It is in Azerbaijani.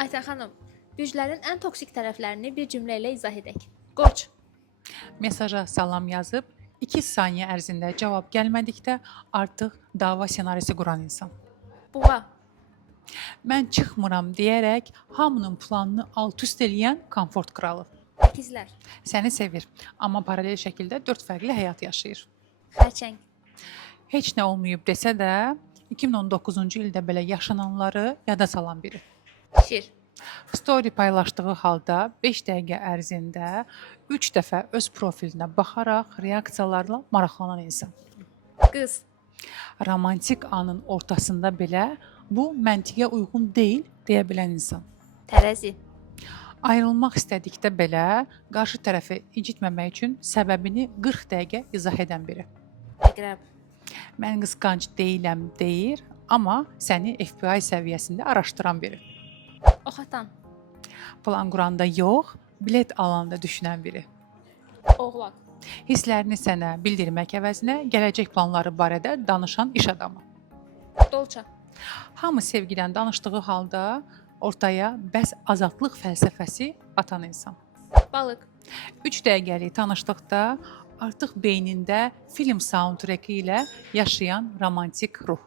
Aysən xanım, güclərin ən toksik tərəflərini bir cümlə ilə izah edək. Qoç, Mesaja salam yazıb 2 saniyə ərzində cavab gəlmədikdə artıq dava ssenarisi quran insan. buğa, Mən çıxmıram deyərək hamının planını alt-üst eləyən komfort kralı. əkizlər, Səni sevir, amma paralel şəkildə 4 fərqli həyat yaşayır. xərçəng, Heç nə olmayıb desə də 2019-cu ildə belə yaşananları yada salan biri. şir, Story paylaşdığı halda 5 dəqiqə ərzində 3 dəfə öz profilinə baxaraq reaksiyalarla maraqlanan insan. qız, Romantik anın ortasında belə bu məntiqə uyğun deyil deyə bilən insan. tərəzi, Ayrılmaq istədikdə belə qarşı tərəfi incitməmək üçün səbəbini 40 dəqiqə izah edən biri. əqrəb, Mən qısqanc deyiləm deyir, amma səni FBI səviyyəsində araşdıran biri. oxatan, Plan quranda yox, bilet alanda düşünən biri. oğlaq, Hisslərini sənə bildirmək əvəzinə gələcək planları barədə danışan iş adamı. dolça, Hamı sevgidən danışdığı halda ortaya bəs azadlıq fəlsəfəsi atan insan. balıq, 3 dəqiqəlik tanışlıqda artıq beynində film soundtreki ilə yaşayan romantik ruh.